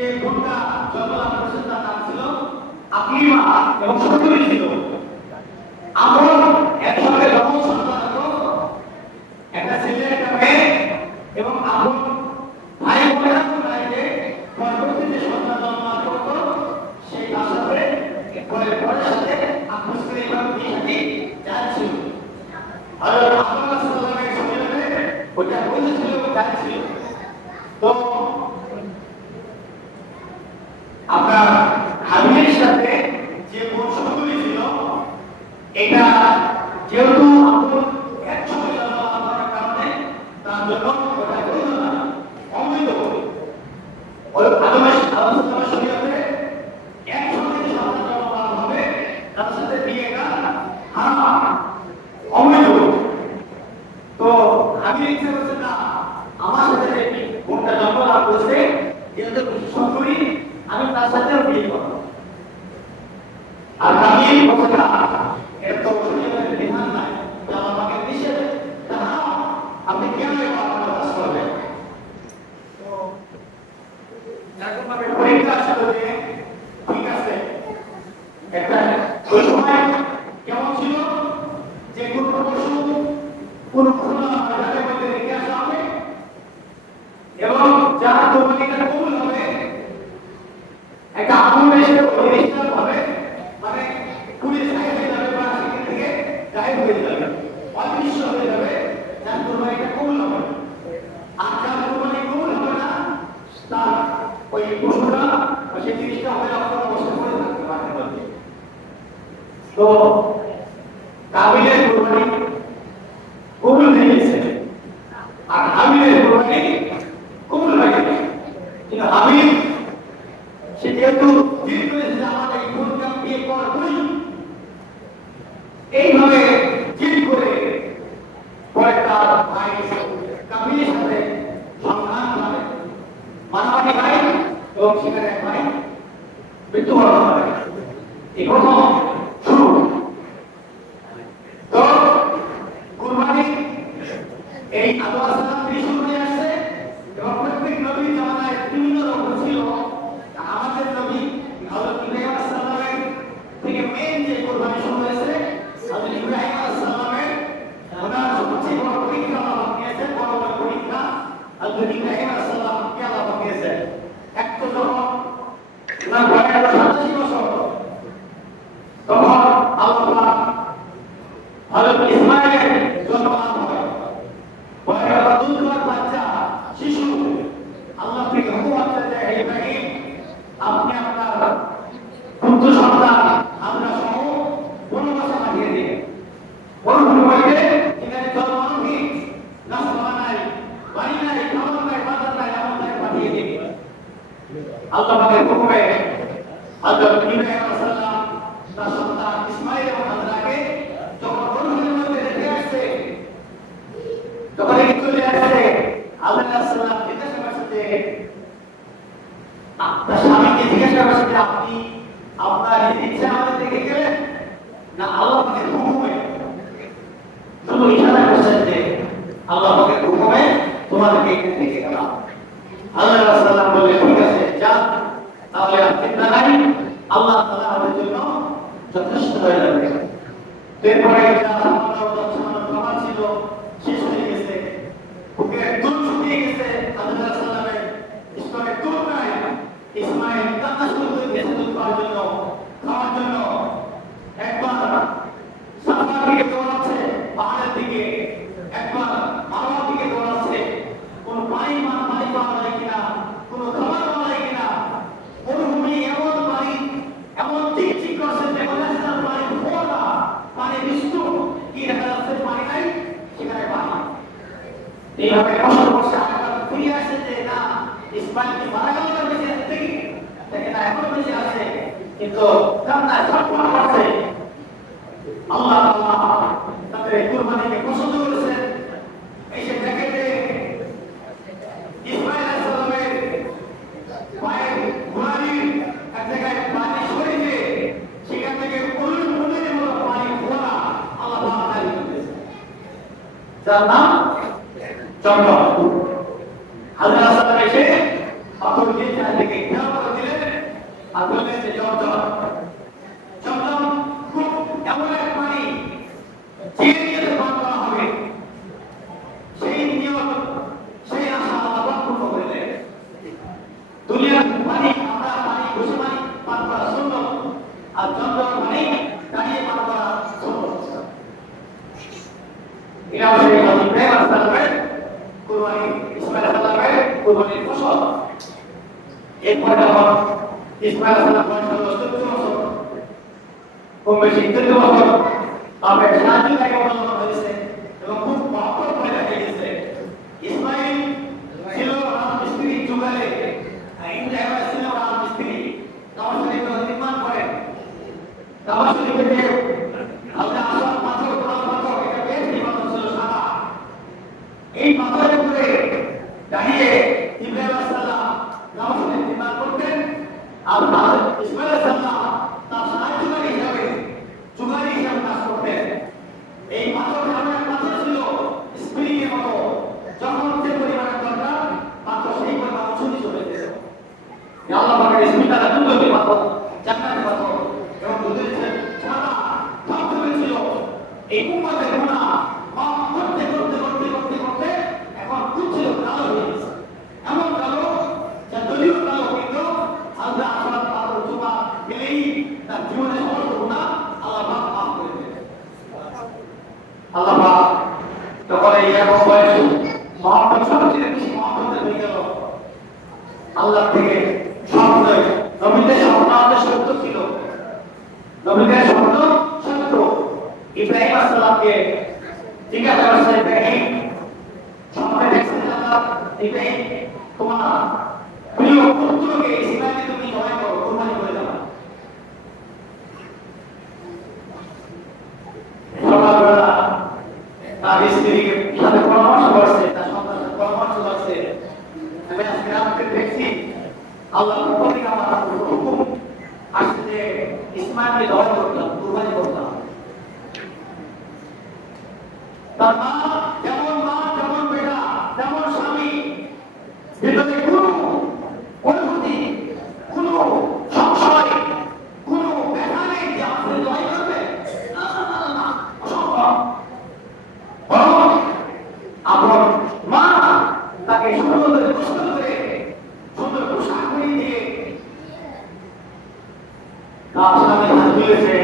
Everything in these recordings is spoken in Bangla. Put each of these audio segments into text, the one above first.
যে বোনটা জন্মলাভ করেছে তার নাম ছিল আকলিমা এবং সুন্দরী ছিল। আমর একসঙ্গে যখন সন্তান হতো, একটা ছেলে একটা মেয়ে, এবং আপন ভাই বোনেরা যে পরবর্তী যে সন্তান জন্মলাভ করতো সেই তার সাথে পরের সাথে আপোষ করে এইভাবে বিয়ে শাদী যাচ্ছিল। আর আল্লাহ সাল্লামের শরীরে ওটা বলেছিল যাচ্ছিল। তো আপনার হাবিলের সাথে যে বংশগুলি ছিল, এটা যেহেতু আপন একসঙ্গে জন্মলাভ করার কারণে তার জন্য ওটা বৈধ না, অবৈধ। ওই আদমের শরীয়তে একসঙ্গে সন্তান জন্মলাভ হবে, তার সাথে বিয়েটা হারাম, অবৈধ। তো আমি ইচ্ছা করছি না আমার সাথে যে বোনটা জন্মলাভ করেছে যেহেতু সুন্দরী, আমি তার সাথেও বিয়ে করবো। আর আমি এই কথাটা এর তো শরীয়তের বিধান নাই, যা আমাকে নিষেধ, তা আপনি কেন কাজ করবেন? তো এরকম ভাবে পরীক্ষা ছিল যে ঠিক আছে, একটা ওই সময় কেমন ছিল যে কোন পশু কোন খোলা ময়দানের মধ্যে রেখে আসা হবে এবং যার কোরবানিটা কবুল হবে, একটা আগুন এসে অধিষ্ঠান হবে, মানে পুলিশ গায়েব হয়ে যাবে বা সেখান থেকে গায়েব হয়ে যাবে, অদৃশ্য হয়ে যাবে, যার কোরবানিটা কবুল হবে। আর যার কোরবানি কবুল হবে না, তার ওই পশুটা বা সেই জিনিসটা হয়ে আপনার অবস্থা করে থাকতে পারে। তো কাবিলের কোরবানি কবুল হয়ে গেছে আর হাবিলের কোরবানি কবুল হয়ে গেছে। কিন্তু হাবিল সে যেহেতু জিদ করেছে যে আমাদের এই বোনকে বিয়ে করবই, এইভাবে জিদ করে পরে তার ভাই কাবিলের সাথে সংঘাত হয়, মারামারি হয় এবং সেখানে এক ভাই মৃত্যুবরণ হয়। এই প্রথম শুরু। তো কুরবানি এই আল্লাহ সাল্লাম থেকে শুরু হয়ে আসছে এবং প্রত্যেক নবীর জামানায় বিভিন্ন রকম ছিল। আমাদের নবী হযরত ইব্রাহিম আলাইহিস সালামের থেকে মেইন যে কুরবানি শুরু হয়েছে, হযরত ইব্রাহিম আলাইহিস সালামের ওনার সবচেয়ে বড় পরীক্ষা আল্লাহ নিয়েছেন, বড় বড় পরীক্ষা হযরত ইব্রাহিম আলাইহিস সালামকে আল্লাহ নিয়েছেন। এক তো যখন ওনার বয়স 87 বছর, তখন আল্লাহ হযরত ইসমাঈলের জন্ম হয়। পরে দুধের বাচ্চা শিশু আল্লাহ থেকে হুকুম আসছে যে হে ইব্রাহিম, আপনি আপনার পুত্র সন্তান আমরা সহ বনবাসে পাঠিয়ে দিন। বনভূমিতে যেখানে জন্মহীন, গাছপালা নাই, বাড়ি নাই, খাবার নাই, বাজার নাই, এমন জায়গায় পাঠিয়ে দিন। আল্লাহ পাকের হুকুমে হযরত ইব্রাহিম আলাইহিস সালাম তার সন্তান ইসমাঈল এবং হাজরাকে যখন বনভূমির মধ্যে রেখে আসছে, তখন চলে আসছে আল্লাহ সাল্লাম জিজ্ঞাসা করছে যে আপনার স্বামীকে জিজ্ঞাসা করছে যে আপনি আপনার ইচ্ছা আমাদের দেখে গেলেন না আল্লাহ পাকের হুকুমে? শুধু ইশারা করছেন যে আল্লাহ পাকের হুকুমে তোমাদেরকে এখানে দেখে গেলাম। আল্লাহ সাল্লাম বললেন ঠিক আছে যান, তাহলে আর চিন্তা নাই, আল্লাহ তাআলা আমাদের জন্য যথেষ্ট হয়ে যাবে। এরপরে যা খাবার ছিল শেষ হয়ে গেছে, বুকের দুধ শুকিয়ে গেছে, আল্লাহ সাল্লামের স্তনে দুধ নাই। ইসমাঈল কান্না শুরু করে দিয়েছে দুধ পাওয়ার জন্য, খাওয়ার জন্য। একবার সাফার দিকে দৌড়াচ্ছে পাহাড়ের দিকে, একবার মারওয়ার দিকে দৌড়াচ্ছে, কোন পানি পাওয়া যায় কিনা, কোন খাবার পাওয়া যায় কিনা। মরুভূমি এমন পানি, এমন চিকচিক করছে যে মনে হচ্ছে পানি ফোড়া, পানি বিষ্ণু, কি দেখা যাচ্ছে পানি নাই, সেখানে পানি। এইভাবে কষ্ট করছে, আবার ফিরে আসে যে না ইসমাঈল কি মারা গেল না বেঁচে আছে দেখি, দেখে না এখন বেঁচে আছে, কিন্তু কান্নায় ছটফট করছে। আল্লাহ তাদের কুরবানিকে পছন্দ করেছেন। এই যে দেখে যে ইসমাঈল আলাইহিস সালামের পায়ের গোড়ালির এক জায়গায় পানি সরিয়ে সেখান থেকে পরিণতির মতো পানি ফোড়া আল্লাহ তাআলা দিয়েছেন, যার নাম চন্দ্র। হাজরা সাল্লাম এসে পাথর দিয়ে চারদিকে ঘেরাও আর বললেন যে জমজম জমজম খুব এমন এক পানি যে নিয়ে পান করা হবে সেই নিয়ম সেই আশা আল্লাহ পূর্ণ করে দেয়। দুনিয়ার পানি আমরা পানি বসে পানি পান করা সুন্নাত, আর জমজম পানি দাঁড়িয়ে পান করা সুন্নাত। এটা হচ্ছে ইব্রাহিম আলাইহিস সালামের কুরবানি, ইসমাঈল আলাইহিস সালামের কুরবানির ফসল। এরপরে যখন ইসমাঈল আলাইহিস সালাম বয়স হলো 14 বছর, কম বেশি 14 বছর, আপনার সাহায্য কাকে অবলম্বন হয়েছে এবং খুব মহব্বত করে দেখা গেছে। ইসমাঈল ছিল রাজমিস্ত্রি যুগালে, ইব্রাহিম আলাইহিস সালাম রাজমিস্ত্রি, কাবা শরীফ নির্মাণ করেন। কাবা শরীফে যে হালকা আসল পাথর, গোলাপ পাথর, এটা বেশ নির্মাণ ছিল সাদা। এই পাথরের উপরে দাঁড়িয়ে ইব্রাহিম আলাইহিস সালাম কাবা শরীফ নির্মাণ করতেন। আর ইসমাঈল আলাইহিস সালাম তার সাহায্যকারী হিসাবে যুগালি হিসাবে কাজ করতেন। এই পাথর এমন এক পাথর ছিল স্প্রিং এর মতো, যখন যে পরিমাণের দরকার পাথর সেই পরিমাণ উঁচু নিচু হয়ে যেত। আল্লাহ পাকের স্প্রিংটা দুধের পাথর, জান্নাতের পাথর এবং দুধের সাদা ধবধবে ছিল। এই উম্মতের গুনাহ মাফ করতে করতে করতে করতে করতে এখন কুচ্ছিল কালো হয়ে গেছে। এমন কালো যা দলীয় কালো, কিন্তু আল্লাহ আসলাম পাথর চুপা গেলেই তার জীবনে সমস্ত গুনাহ আল্লাহ পাক মাফ করে দেন। আল্লাহ পাক তখন এই এক বয়সে মহব্বত সবচেয়ে বেশি মহব্বত হয়ে গেল আল্লাহ থেকে। স্বপ্ন নবীদের স্বপ্ন আমাদের সত্য ছিল, নবীদের স্বপ্ন সত্য। ইব্রাহিম আলাইহিস সালামকে জিজ্ঞাসা করছে, ইব্রাহিম স্বপ্নে দেখছেন আল্লাহ, ইব্রাহিম তোমার প্রিয় পুত্রকে ইসমাঈলকে তুমি জবাই করো, কুরবানি করে দাও। সকালবেলা তার স্ত্রীকে সাথে পরামর্শ করছে, তার সন্তানের সাথে পরামর্শ করছে, আমি আজকে রাত্রে দেখছি আল্লাহর পক্ষ থেকে আমার হুকুম আসছে যে ইসমাঈলকে জবাই করতাম, কুরবানি করতাম। তার মা যেমন বেটা তেমন স্বামী, ভিতরে কোনো অনুভূতি, কোনো সংশয়, কোনো ব্যথা নেই যে আপনি জয় করবে, অসম্ভব। বরং আপনার মা তাকে সুন্দর করে সুন্দর পোশাক পরিয়ে দিয়ে তার সামনে হাত তুলেছে,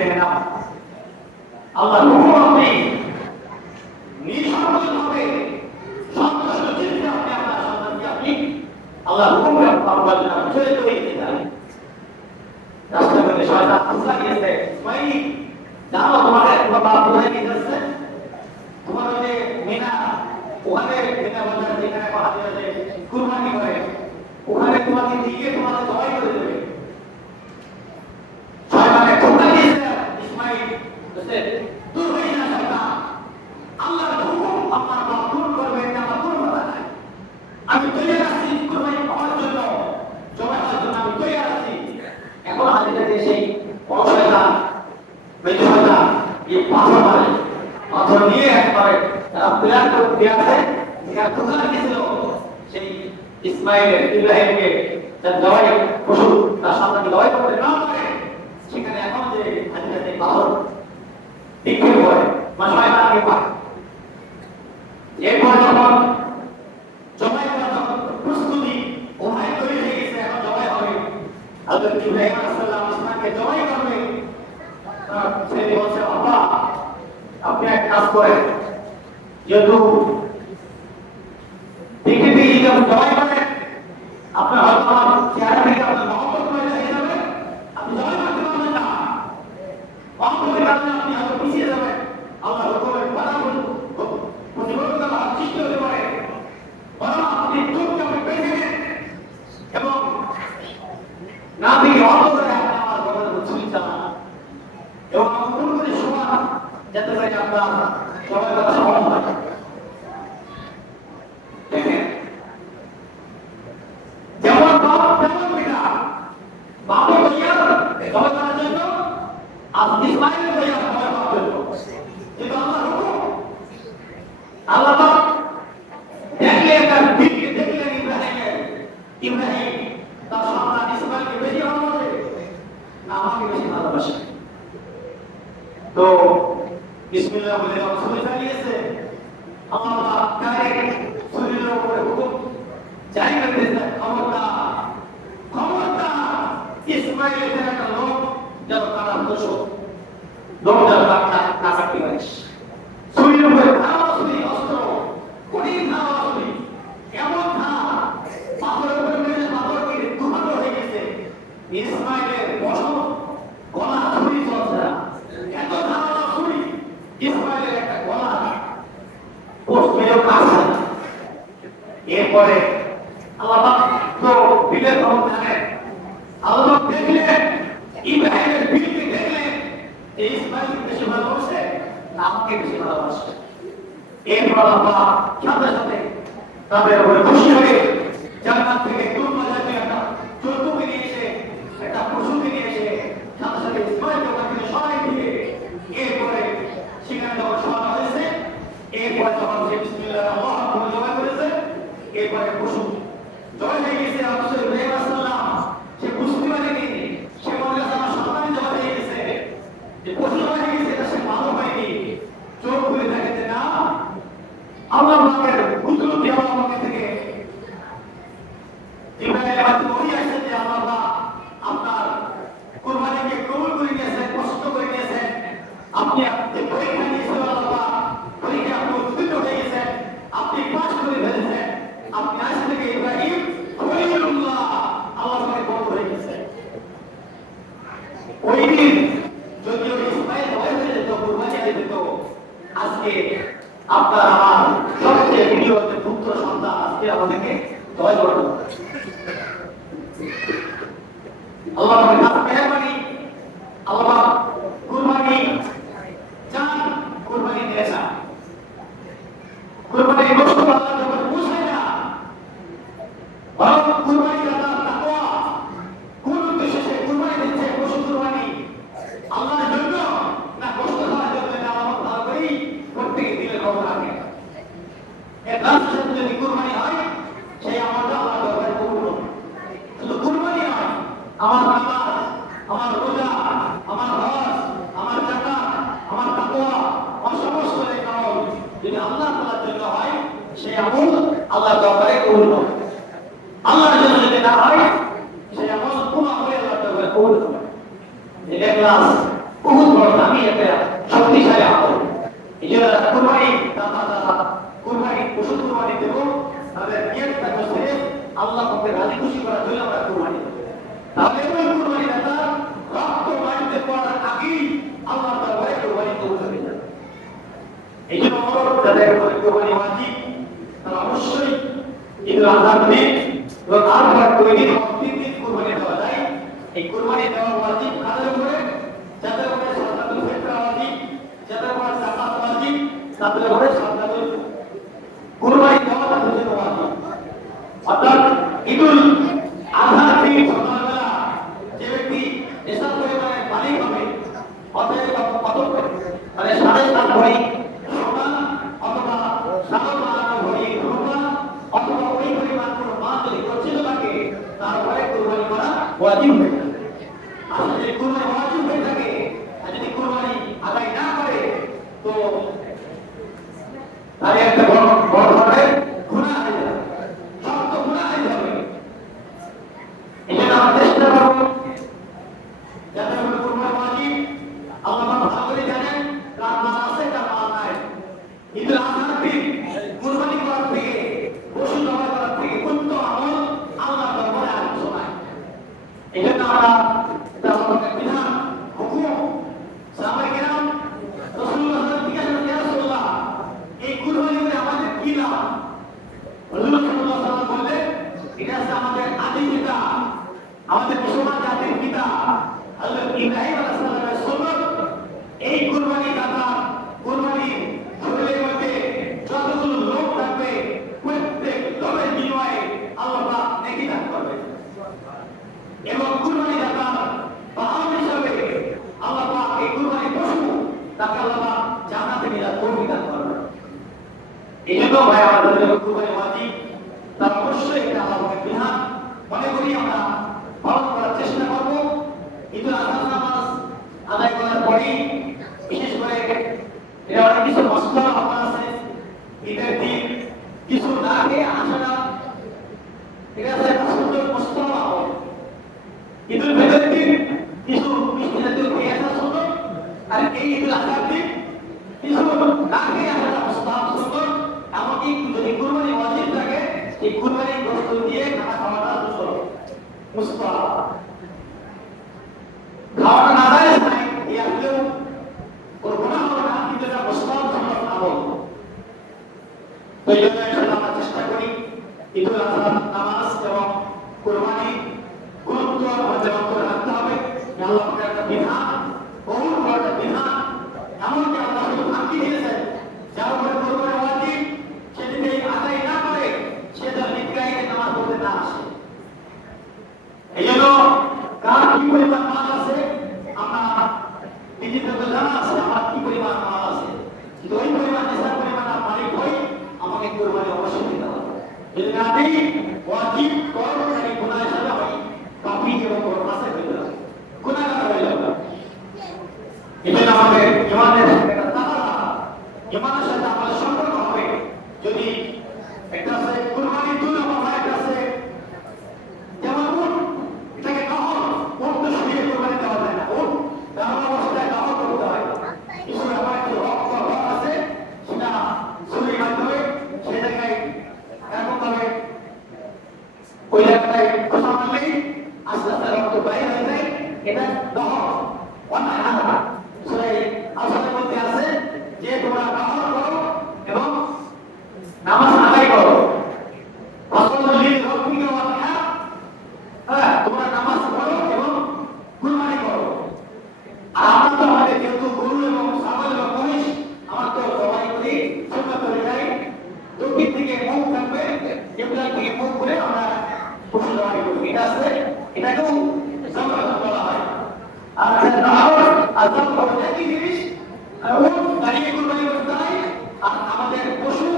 আল্লাহ হুকুম আপনি নিঃসংকোচভাবে সন্তুষ্ট চিত্তে আপনি আপনার সন্তানকে আপনি আল্লাহ হুকুম পালন ছেড়ে চলে যেতে চান। রাস্তার মধ্যে শয়তান হাসলা গিয়েছে, ইসমাঈল জানো তোমাকে তোমার বাপ কোথায় নিয়ে যাচ্ছে? তোমার ওই যে মিনা, ওখানে মিনা বাজার যেখানে হাজিরা কুরবানি করে, ওখানে তোমাকে দিয়ে তোমাকে জবাই করে দেবে। শয়তানে ধোঁকা দিয়েছে ইসমাঈল, বুঝতে দূর হয়ে না শয়তান, আল্লাহর হুকুম আপনার বাপ পূরণ করবেন না, আমার কোনো কথা নাই। আমি তৈরি আছি কুরবানি হওয়ার জন্য, জবাই হওয়ার জন্য আমি তৈরি আছি। এখন হাজিরা দিয়ে সেই শয়তান মেজো শয়তান এই পাথর মারে, পাথর নিয়ে একবারে তারা প্ল্যান করে দিয়ে আছে, যেখানে ধোঁকা দিয়েছিল সেই ইসমাঈলের ইব্রাহিমকে তার জবাই পশু তার সন্তানকে জবাই করতে না পারে, সেখানে এখন যে হাজিরাতে পাথর নিক্ষেপ করে মানে শয়তানকে পায়। এরপর যখন জবাই করার যখন প্রস্তুতি ওভাবে তৈরি হয়ে গেছে, এখন জবাই হবে, হযরত ইব্রাহিম আলাইহিস সালাম ইসমাঈলকে জবাই করবে। ছেলে বলছে, বাবা আপনি এক কাজ করেন, যেহেতু দেখে দেখে যখন জবাই করেন আপনার হয়তো আমার চেহারা থেকে আপনার মহব্বত করে হয়ে যাবে, আপনি জবাই করতে পারবেন না, মহব্বতের কারণে আপনি হয়তো পিছিয়ে যাবেন, আল্লাহ হুকুমের বাধা প্রতিবন্ধকতা সৃষ্টি হতে পারে। বরং আপনি চোখকে আপনি বেঁধে নেন এবং না দেখে অল্প করে আপনি আমার কথার উপর ছুরি চালান এবং আমার কোন করে সমান যাতে করে আপনার সবাই কথা সমান হয়। দেখেন যেমন বাপ তেমন বেটা, বাপও তৈয়ার জবাই করার জন্য আর ইসমাঈল তৈয়ার জবাই করার জন্য, কিন্তু আল্লাহর হুকুম আল্লাহ দেখলেন তার দিককে, দেখলেন ইব্রাহিম তার সন্তান ইসমাঈলকে বেশি ভালোবাসে, ভালোবাসে। তো বিসমিল্লাহ বলে যখন ছুরি চালিয়েছে, আল্লাহ ডাইরেক্ট ছুরির উপরে হুকুম জারি করে দিয়েছেন, খবরদার ইসমাইলের একটা লোক যেন তারা দোষক লোক যেন তারা না কাটতে পারিস। ছুরির উপরে ধারালো ছুরি, অস্ত্র, কঠিন ধারালো ছুরি, এমন ধার পাথরের উপরে মেরে পাথর কেটে দুখানো হয়ে গেছে। ইসমাইলের বসন গলা ছুরি চলছে না, এত ধারালো ছুরি ইসমাইলের একটা গলা পোস্ট মেরেও কাটছে না। এরপরে আল্লাহ তো বিলের খবর জানেন, আল্লাহ দেখলেন ইব্রাহিমের বিলকে দেখলেন এই ইসমাইল বেশি ভালোবাসে না আমাকে বেশি ভালোবাসে। এরপর আল্লাহ সাথে সাথে তাদের উপরে খুশি হয়ে জান্নাত থেকে দুর্বা জাতীয় একটা জন্তুকে নিয়ে এসে, একটা পশুকে নিয়ে এসে সাথে সাথে ইসমাইলকে ওখান থেকে সরাই দিয়ে এরপরে সেখানে যখন সরানো হয়েছে, এরপরে যখন সে বিসমিল্লাহ আল্লাহু আকবার জবাই করেছে, এরপরে পশু জয় হয়ে গেছে। অবশ্যই ইব্রাহিম আলাইহিস সালাম সে বুঝতে পারেনি, সে মনে করছে আমার সন্তান জয় হয়ে গেছে, যে পশু জয় হয়ে গেছে, এটা সে ভালো হয়নি। চোখ খুলে দেখে যে না, আল্লাহ পাকের কুদরতি আল্লাহ পাকের থেকে জিবরাইল হয়তো ওই আসছে যে আল্লাহ আপনার কুরবানিকে কবুল করে নিয়েছেন, পছন্দ করে নিয়েছেন, আপনি যে পরীক্ষা নিয়েছেন আল্লাহ পরীক্ষা আপনি উত্তীর্ণ হয়ে গেছেন, আপনি পাস করে ফেলেছেন, আপনি আজ থেকে ইব্রাহিম খলিলুল্লাহ আল্লাহ পাকের বন্ধু হয়ে গেছেন। ওই দিন যদিও ইসমাইল হয়ে যেত, কুরবানি হয়ে যেত, আজকে আপনার আমার সবচেয়ে প্রিয় যে পুত্র সন্তান আজকে আমাদেরকে জয় করবে। আল্লাহ পাকের কাছে মেহেরবানি, আল্লাহ কুরবানি চান, কুরবানি দিয়েছেন, কুরবানি গোশত আল্লাহ যখন বুঝে না, বরং কুরবানি দাতা তাকওয়া কোন উদ্দেশ্যে সে কুরবানি দিচ্ছে, পশু কুরবানি আল্লাহর জন্য না গোশত খাওয়ার জন্য, না আমার ভালো করেই প্রত্যেকে দিলে খবর রাখে। এর রাস্তা যদি কুরবানি হয়, সেই আমলটা আল্লাহ দরবারে কবুল হবে। শুধু কুরবানি নয়, আমার নামাজ, আমার রোজা, আমার হজ, আমার যাকাত, আমার তাকওয়া, আমার সমস্ত নেক আমল যদি আল্লাহ তাআলার জন্য হয়, সেই আমল আল্লাহর দরবারে কবুল হবে। আল্লাহর জন্য যদি না হয়, সেই আমল কোনো আমলে আল্লাহর দরবারে কবুল হবে না। এটা ক্লাস বহুত বড় দামি একটা শক্তিশালী আমল। এই জন্য কুরবানি দাতা কুরবানি পশু কুরবানি দেব, তাদের নিয়তটা হচ্ছে আল্লাহ পাকের রাজি খুশি করার জন্য আমরা কুরবানি দেব। তাহলে ওই কুরবানি দাতা রক্ত মাটিতে পড়ার আগেই আল্লাহ দরবারে কুরবানি কবুল হয়ে যাবে। এই জন্য যাদের কুরবানি ওয়াজিব তারা অবশ্যই ঈদুল আজহার দিন এবং আরফার 2 দিন 3 দিন কুরবানি দেওয়া যায়। এই কুরবানি দেওয়া ওয়াজিব কাদের উপরে? যাদের উপরে সাদাতুল ফিতর ওয়াজিব, যাদের উপরে যাকাত ওয়াজিব, তাদের উপরে সাদাতুল কুরবানি দেওয়া তাদের জন্য ওয়াজিব। অর্থাৎ ঈদুল আজহার দিন সকালবেলা যে ব্যক্তি এসব পরিমাণে পানি পাবে, অতএব কত মানে 7.5 ভরি সোনা অথবা 7.5 ভরি রূপা অথবা ওই পরিমাণ কোনো মাল যদি গচ্ছিত থাকে, তারপরে কুরবানি করা ওয়াজিব হয়ে যাবে। আর যদি কুরবানি ওয়াজিব হয়ে থাকে আর যদি কুরবানি আদায় না করে, তো তাহলে একটা বড় ধরনের গুনাহ হয়ে যাবে, শক্ত গুনাহ হয়ে যাবে। এই জন্য আমরা চেষ্টা করবো যাতে করে কুরবানি ওয়াজিব আল্লাহ ভালো করে জানেন, কার মাল আছে কার মাল নাই। ঈদুল আজহার দিন কুরবানি করার থেকে, পশু জবাই করার থেকে উত্তম আমল আল্লাহর দরবারে আর কিছু নাই। এই জন্য আমরা এটা আমাদের বিধান, হুকুম, সাহাবায়ে কেরাম রাসূলুল্লাহ সাল্লাল্লাহু আলাইহি ওয়াসাল্লাম ইয়া রাসূলুল্লাহ, এই কুরবানি করে আমাদের কি লাভ? রাসূলুল্লাহ সাল্লাল্লাহু আলাইহি ওয়াসাল্লাম বললেন, এটা হচ্ছে আমাদের আদি পিতা, আমাদের মুসলমান জাতির পিতা হযরত ইব্রাহিম আলাইহিস সালামের সুন্নাত। এই কুরবানি দাতা কুরবানি শরীরের মধ্যে যতগুলো লোক থাকবে, প্রত্যেক লোকের বিনিময়ে আল্লাহ পাক নেকি দান করবেন এবং কুরবানি দাতা বাহন হিসাবে আল্লাহ পাক এই কুরবানি পশু তাকে আল্লাহ পাক জান্নাতে নিয়ে তৌফিক দান করবেন। এই জন্য ভাই আমাদের যখন কুরবানি ওয়াজিব, তার অবশ্যই এটা আল্লাহ পাকের বিধান মনে করি আমরা পালন করার চেষ্টা করব। ঈদুল আজহা নামাজ অবস্থা, খাওয়াটা না যায় নাই এই আসলেও কোনো গুনাহ হবে না, কিন্তু এটা মুসলমান সম্মত আমল। তো এই জন্য আমরা চেষ্টা করি ঈদুল আজহা নামাজ এবং কুরবানি গুরুত্ব আমাদের অন্তরে রাখতে হবে। আল্লাহ পাকের একটা বিধান, বহু বড় একটা বিধান, এমনকি আল্লাহ শুধু ফাঁকি দিয়েছেন যার উপরে কুরবানি ওয়াজিব সে যদি আদায় না করে সে তার ঈদগাহে নামাজ পড়তে না আসে। এই জন্য কার কি পরিমাণ মাল আছে আমরা নিজেদের তো জানা আছে আমার কি পরিমাণ মাল আছে, কিন্তু ওই পরিমাণ নিসার পরিমাণ মালিক হই আমাকে কুরবানি অবশ্যই দিতে হবে। যদি না দিই ওয়াজিব করণকারী গুনাহ হিসাবে আমি পাপী এবং বরমাসে হয়ে যাব, গুনাহগার হয়ে যাব। এজন্য আমাদের ইমানের সাথে একটা তাকালা, ইমানের সাথে আমাদের সম্পর্ক হবে। যদি একটা আছে কুরবানি দুই রকম, একটা আছে যেমন উট, এটাকে নহর, উট তো শুয়ে কুরবানি দেওয়া যায় না, উট এমন অবস্থায় নহর করতে হয়। কিছু আমার একটু রক্ত আছে সেটা শরীর মাধ্যমে সেই জায়গায় এরকম ভাবে ওই জায়গাটায় খোসা মারলেই আস্তে আস্তে রক্ত বাইরে হয়ে যায়, এটা নহর অন্যায় হারা। সেই আসলের মধ্যে আছে যে তোমরা নহর করো এবং নামাজ আদায় করো, তোমরা নামাজ পড়ো এবং কুরবানি করো। আর আমরা তো আমাদের যেহেতু গরু এবং ছাগল এবং মহিষ আমার তো জবাই করি সুন্নাত অনুযায়ী, দক্ষিণ থেকে মুখ থাকবে, কেবলা থেকে মুখ করে আমরা পশু জবাই করি। এটা আছে, এটাকেও জবাই বলা হয়। আর নহর আর জবাই একই জিনিস, দাঁড়িয়ে কুরবানি করতে হয়। আর আমাদের পশু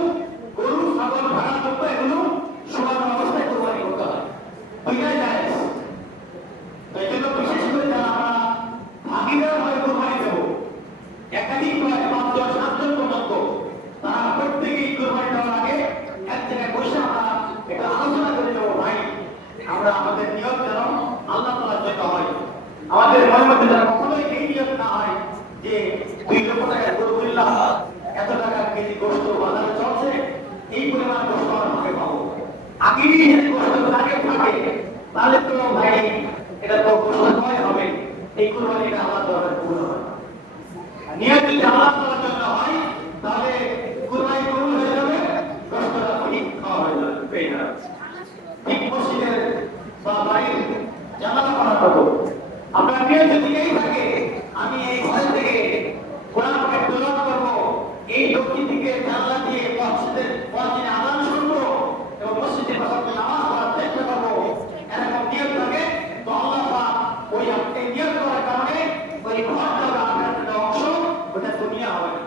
গরু ছাগল ভেড়া করতে এগুলো সমান অবস্থায় কুরবানি করতে হয়, ওইটাই জায়েজ। তো এই জন্য বিশেষ করে যারা আমরা ভাগিদার হয়ে কুরবানি দেবো, একাধিক নয় ৫ জন ৭ জন পর্যন্ত, তারা প্রত্যেকেই কুরবানি দেওয়ার আগে এক জায়গায় বসে আমরা এটা আলোচনা করে নেবো, ভাই আমরা আমাদের নিয়ত যেন আল্লাহ তাআলার জন্য হয়। আমাদের মনের মধ্যে যেন কখনোই এই নিয়ত না হয় যে ২ লক্ষ টাকা গরু কিনলাম, এত টাকা কেজি গোশত বাজারে চলছে, এই পরিমাণ গোশত আমরা পাবো। আগেই যদি গোশত আগে থাকে তাহলে তো ভাই এটা তো গোশতময় হবে, এই কুরবানিটা আল্লাহ তাআলার পূর্ণ হয়। নিয়ত যদি আল্লাহ তাআলার জন্য হয় তাহলে কুরবানি কবুল হয়ে যাবে, গোশতটা ঠিক খাওয়া হয়ে যাবে, পেয়ে যাবে। ঠিক মসজিদের বা বাড়ির জানালা করার মতো আপনার নিয়ত যদি এই থাকে আমি এই ঘর থেকে কোরআন পাঠ তেলাওয়াত করব, এই দক্ষিণ দিকে জানালা দিয়ে মসজিদের আযান শুনবো এবং মসজিদে পাঁচ নামাজ পড়ার চেষ্টা করবো, এরকম নিয়ত থাকে, তো আল্লাহ পাক ওই আপনি নিয়ত করার কারণে ওই ঘরটা আপনার অংশ ওটা দুনিয়া হবে না।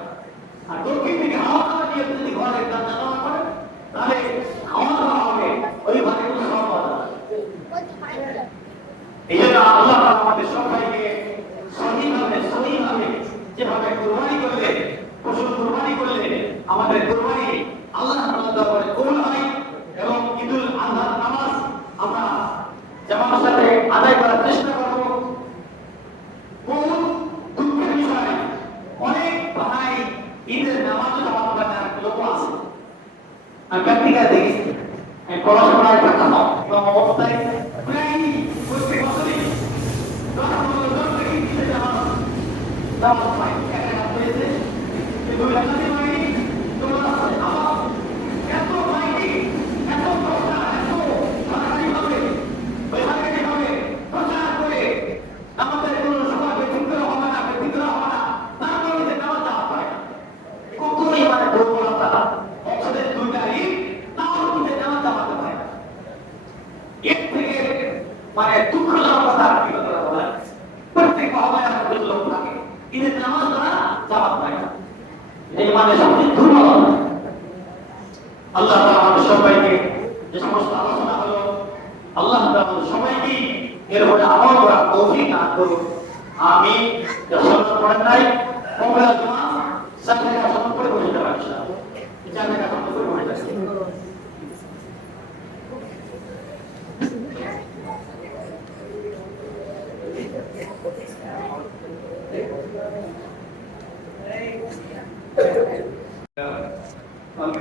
আর দক্ষিণ দিকে হাওয়া খাওয়া নিয়ত যদি ঘরে জানালা করেন তাহলে হাওয়া খাওয়া হবে, ওই ঘরে কোনো সব পাওয়া যাবে। এই জন্য আল্লাহ আমাদের সবাইকে সহিভাবে যেভাবে কুরবানি করলে, পশু কুরবানি করলে আমাদের কুরবানি আল্লাহ তাআলার দরবারে কবুল হয় এবং ঈদুল আজহার নামাজ আমরা জামাতের সাথে আদায় করার চেষ্টা করব। বহু দুঃখের বিষয়, অনেক ভাই ঈদের নামাজ জামাত পড়ার লোক আছে, আমি প্র্যাকটিক্যাল দেখেছি। আমি পড়াশোনায় থাকতাম এবং অবস্থায় প্রায় প্রত্যেক বছরই নামাজ পাই, একটা কাজ হয়েছে কিন্তু একাধিক পাইনি, তোমরা আমার এত পাইনি, এত প্রচার, এত সরকারি ভাবে বেসরকারি ভাবে প্রচার করে আমাদের কোনো সভা ব্যতিক্রম হবে না, তারপরে যে নামাজ দেওয়া হয় কতই মানে দুর্বলতা, বছরের 2টা ঈদ তাও কিন্তু নামাজ দেওয়াতে পারে না। এর থেকে মানে দুঃখজনক কথা আর কি কথা বলা, প্রত্যেক মহল্লায় আমাদের লোক থাকে ঈদের নামাজ তারা জামাত পায় না, এই মানে সবচেয়ে দুর্বলতা। আল্লাহ তাআলা আমাদের সবাইকে যে সমস্ত আলোচনা হলো আল্লাহ তাআলা আমাদের সবাইকে এর উপরে আমল করার তৌফিক দান করুন, আমিন। যখন পড়েন নাই মঙ্গলা জুমা সাথে আসন করে বসে যাবেন, ইনশাআল্লাহ জানা আসন করে বসে যাবেন।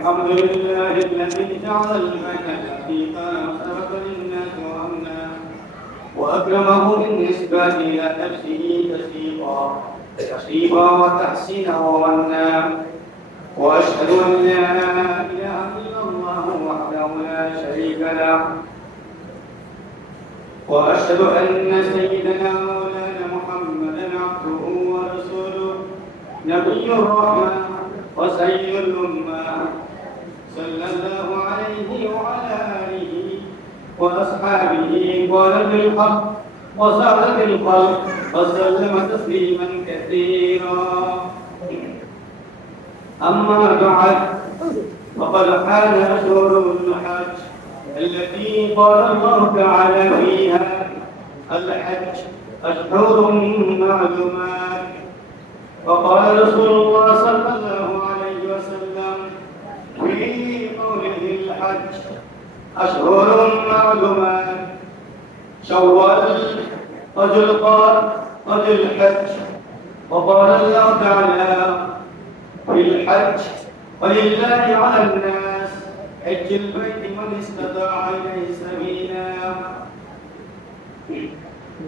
الحمد لله الذي جعل الملائكة وسبق للناس وأمنا وأكرمه بالنسبة إلى نفسه تشريفا وتحسينا ومنا. وأشهد أن لا إله إلا الله وحده لا شريك له، وأشهد أن سيدنا مولانا محمدا عبده ورسوله نبي الرحمة وسيد الأمة، صلى الله عليه وعلى آله وأصحابه ولد الحق وسعد الخلق وسلم تسليما كثيرا. أما بعد، فقد حان أشهر الحج التي قال الله تعالى فيها: الحج أشهر معلومات. وقال رسول الله صلى الله عليه وسلم في قوله: الحج أشهر معلومات، شوال وذو القعدة وذو الحج. وقال الله تعالى في الحج: ولله على الناس حج البيت من استطاع إليه سبيلا.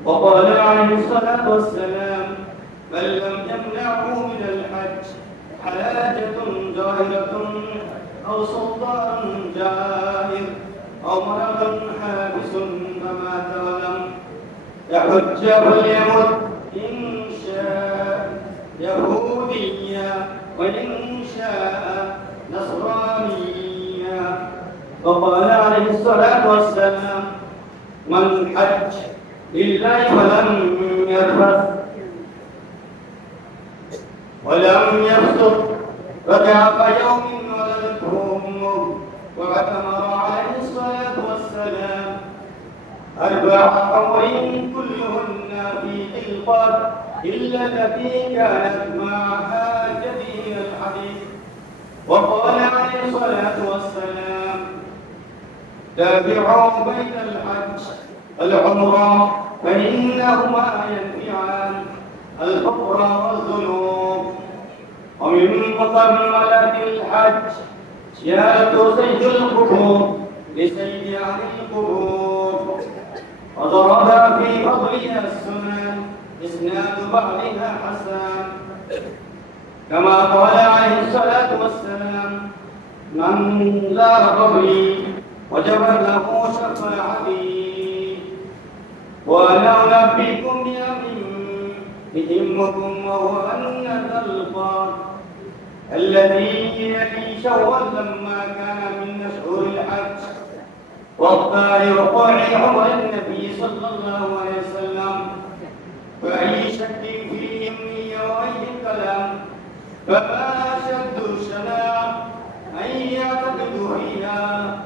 وقال عليه الصلاة والسلام: من لم يمنعه من الحج حاجة ظاهرة أو سلطان جائر أو مرض حابس فمات ولم يحج فليمت إن شاء يهوديا وإن شاء نصرانيا. وقال عليه الصلاة والسلام: من حج لله فلم يرفث ولم يفسق رجع كيوم ولدته أمه. واعتمر عليه الصلاة والسلام 4 حور كلهن في ذي القعدة إلا التي كانت مع حاجته إلى الحديث. وقال عليه الصلاة والسلام: تابعوا بين الحج العمرة فإنهما ينفعان الفقر والذنوب. ومن مكملات الحج زيارة سيد القبور لسيد أهل القبور، وضرب في فضلها السنن إسناد بعضها حسن، كما قال عليه الصلاة والسلام: من زار قبري وجب له شفاعتي. وأنا أنبئكم بأمر يهمكم، وهو أن ذا القعدة الذي يلي شوال لما كان من أشهر الحج وقال وقوع عمر النبي صلى الله عليه وسلم، فأي شك فيه من وأي كلام، فما أشد الشناع أن يعتقد فيها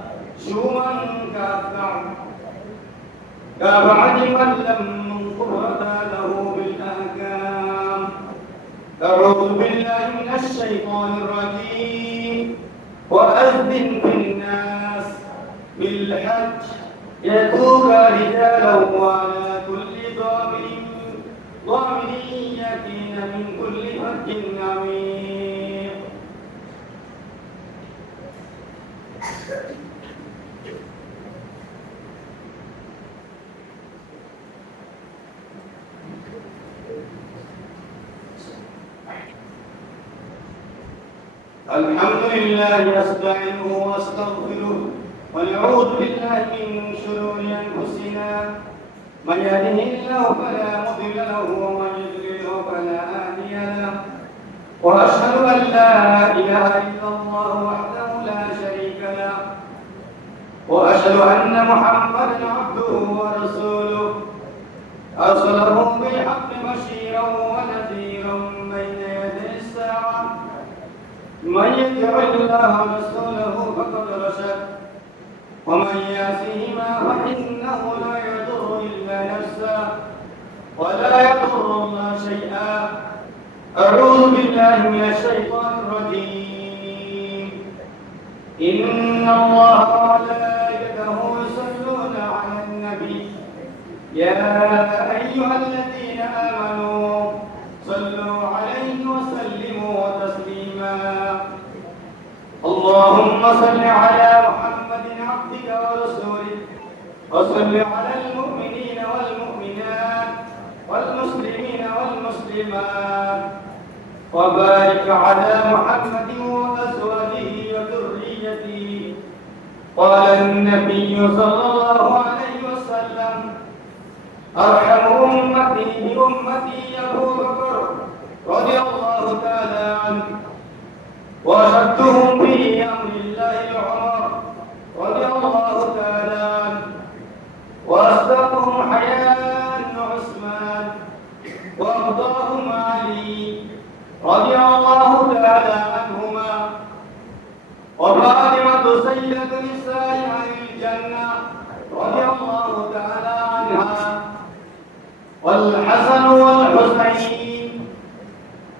شوما كافعد من لم ينقر له بالأحكام. أعوذ بالله من الشيطان الرجيم. وأذن في الناس بالحج يأتوك رجالا وعلى كل ضامر يأتين من كل فج عميق. الحمد لله أستعينه وأستغفره ونعوذ بالله من شرور أنفسنا، من يهده الله فلا مضل له ومن يضلل فلا هادي له. وأشهد أن لا إله إلا الله وحده لا شريك له، وأشهد أن محمدا عبده ورسوله أرسله بالحق بشيرا ونذيرا بين يدي الساعة. من يطع الله ورسوله فقد رشد، ومن يعصهما فإنه لا يضر إلا نفسه ولا يضر الله شيئا. أعوذ بالله من الشيطان الرجيم. إن الله وملائكته يصلون على النبي يا أيها الذين آمنوا صلوا عليه وسلموا تسليما. اللهم صل على محمد عبدك ورسولك، وصل على المؤمنين والمؤمنات وبارك على محمد وأزواجه وذريته. قال النبي صلى الله عليه وسلم: أرحم أمتي بأمتي أبو بكر رضي الله تعالى عنه، وأشدهم في أمر الله عمر رضي الله تعالى عنه، وأصدقهم حياء عثمان، وأفضلهم علي رضي الله تعالى عنهما، وفاطمة سيدة نساء أهل الجنة رضي الله تعالى عنها، والحسن والحسين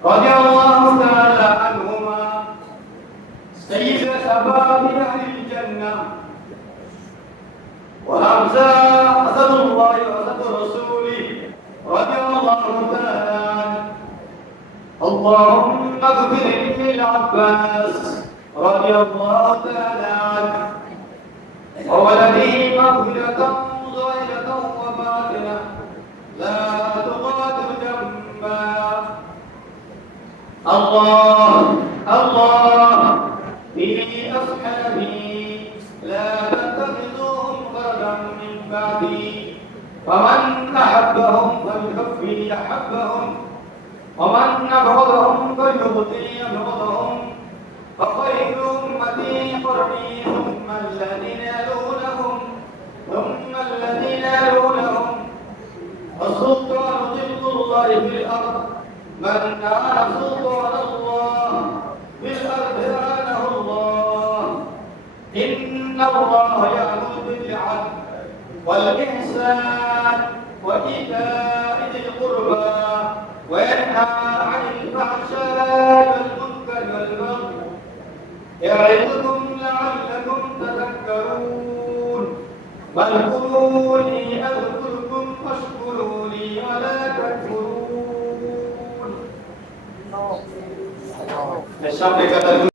رضي الله تعالى عنهما سيد شباب أهل الجنة، وحمزة أسد الله وأسد رسوله رضي الله تعالى عنه. اللهم اغفر للعباس رضي الله تعالى عنه وولده مغفرة ظاهرة وباطنة لا تغادر جنبا. الله في أصحابي لا تتخذوهم غرضا من بعدي، فمن أحبهم فليحب أحبهم، ومن أبغضهم فليبغض أبغضهم، فخير أمتي قرني ثم الذين يلونهم ثم الذين يلونهم. السلطان ظل الله في الأرض، من كان سلطان الله في الأرض أعانه الله. إن الله يأمر بالعدل والإحسان وإيتاء ذي القربى وينهى عن الفحشاء والمنكر والبغي يعظكم لعلكم تذكرون. فاذكروني أذكركم واشكروا لي ولا تكفرون.